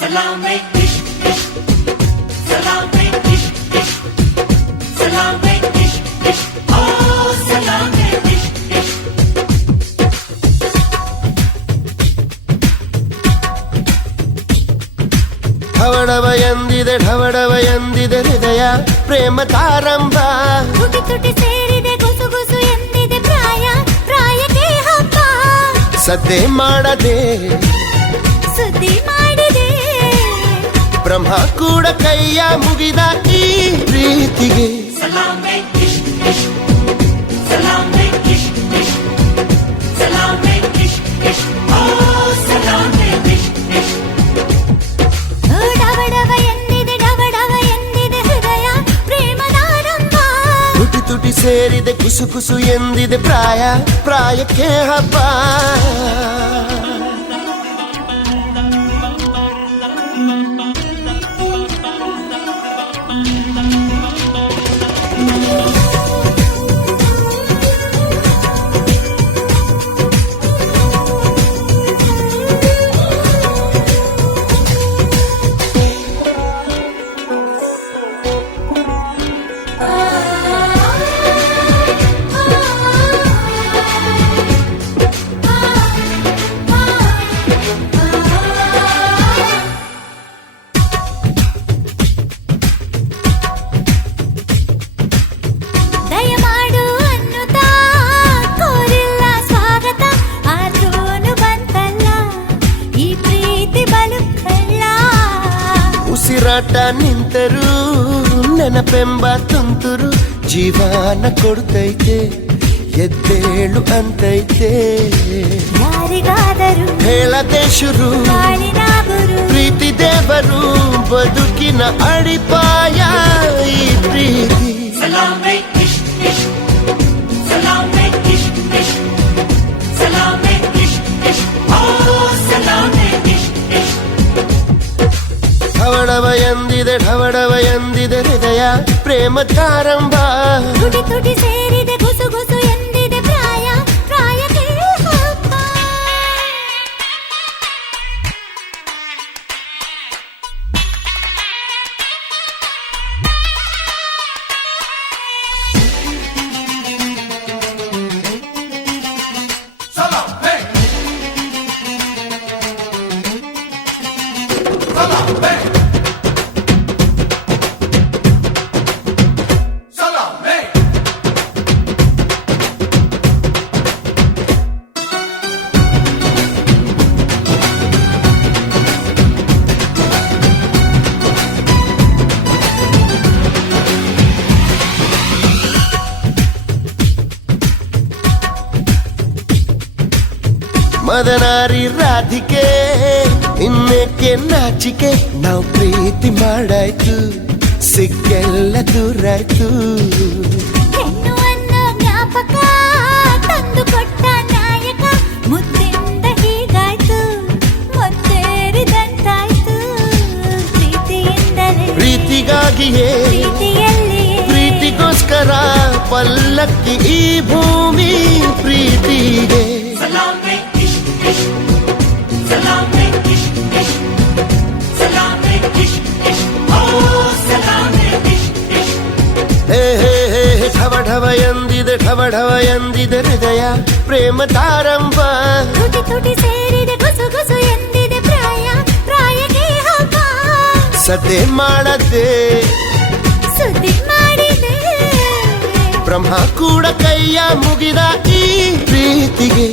Salame, ish, ish. Salame, ish, ish. Salame, ish, ish. Oh, salame, ish, ish. ಢವಢವ ಎಂದಿದೆ ಹೃದಯ ಪ್ರೇಮ ತಾರಂಭ. ತುಟಿ ತುಟಿ ಸೇರಿದೆ ಗುಸು ಗುಸು ಎಂದಿದೆ ಪ್ರಾಯ ಪ್ರಾಯಕ್ಕೆ ಹಬ್ಬ. ಸದ್ದೆ ಮಾಡದೆ ಸುದ್ದಿ ಮಾಡಿದೆ ಬ್ರಹ್ಮ ಕೂಡ ಕೈಯ ಮುಗಿದ ಈ ಪ್ರೀತಿಗೆ. Salame, ish, ish. Salame, ish, ish. Salame, ish, ish. Oh, salame, ish, ish. ಡವಡವ ಎಂದಿದೆ ಹೃದಯ ಪ್ರೇಮದಾರಂಭ. ತುಟಿ ತುಟಿ ಸೇರಿದೆ ಕುಸು ಕುಸು ಎಂದಿದೆ ಪ್ರಾಯ ಪ್ರಾಯಕ್ಕೆ ಹಬ್ಬ. ದಯಮಾಡು ಅನ್ನುತ್ತಾ ಕೋರಿಲ್ಲ ಸ್ವಾಗತ ಆದ್ರೂನು ಬಂತಲ್ಲ ಈ ಪ್ರೀತಿ ಬಲು ಕಳ್ಳ. ಉಸಿರಾಟ ನಿಂತರೂ ನೆನಪೆಂಬ ತುಂತುರು ಜೀವನ ಕೊಡ್ತೈತೆ ಎದ್ದೇಳು ಅಂತೈತೆ. ಯಾರಿಗಾದರೂ ಹೇಳದೆ ಶುರು ಬಾಳಿನ ಗುರು ಪ್ರೀತಿ ದೇವರು ಬದುಕಿನ ಅಡಿಪಾಯ ಈ ಪ್ರೀತಿ. Salame, ish, ish. Salame, ish, ish. Salame, ish, ish. Oh, salame, ish, ish. ಢವಢವ ಎಂದಿದೆ ಹೃದಯ ಪ್ರೇಮ ತಾರಂಭ. ತುಟಿ ತುಟಿ ಸೇರಿದೆ ಗುಸು ಗುಸು ಎಂದಿದೆ ಪ್ರಾಯ ಪ್ರಾಯಕ್ಕೆ ಹಬ್ಬ. ಮದನಾರಿ ರಾಧಿಕೆ ಇನ್ನೇಕೆ ನಾಚಿಕೆ ನಾವು ಪ್ರೀತಿ ಮಾಡಾಯ್ತು ಸಿಕ್ಕೆಲ್ಲ ದೂರಾಯ್ತು. ಹೆಣ್ಣು ಅನ್ನೋ ಜ್ಞಾಪಕ ತಂದು ಕೊಟ್ಟ ನಾಯಕ ಮುದ್ದಿಂದ ಹೀಗಾಯ್ತು ಮೊತ್ತೇರಿದಂತಾಯ್ತು. ಪ್ರೀತಿಯಿಂದಲೇ ಪ್ರೀತಿಗಾಗಿಯೇ ಪ್ರೀತಿಯಲ್ಲಿ ಪ್ರೀತಿಗೋಸ್ಕರ ಪಲ್ಲಕ್ಕಿ ಈ ಭೂಮಿ ಪ್ರೀತಿಗೆ. Salame, ish, ish. Salame, ish, ish. Salame, ish, ish. Oh, salame, ish, ish. ಹೇ ಹೇ ಹೇ ಢವಢವ ಎಂದಿದೆ ಹೃದಯ ಪ್ರೇಮ ತಾರಂಭ. ತುಟಿ ತುಟಿ ಸೇರಿದೆ ಗುಸು ಗುಸು ಎಂದಿದೆ ಪ್ರಾಯ ಪ್ರಾಯಕ್ಕೆ ಹಬ್ಬ. ಸದ್ದೆ ಮಾಡದೆ ಸುದ್ದಿ ಮಾಡಿದೆ ಬ್ರಹ್ಮ ಕೂಡ ಕೈಯ ಮುಗಿದ ಈ ಪ್ರೀತಿಗೆ.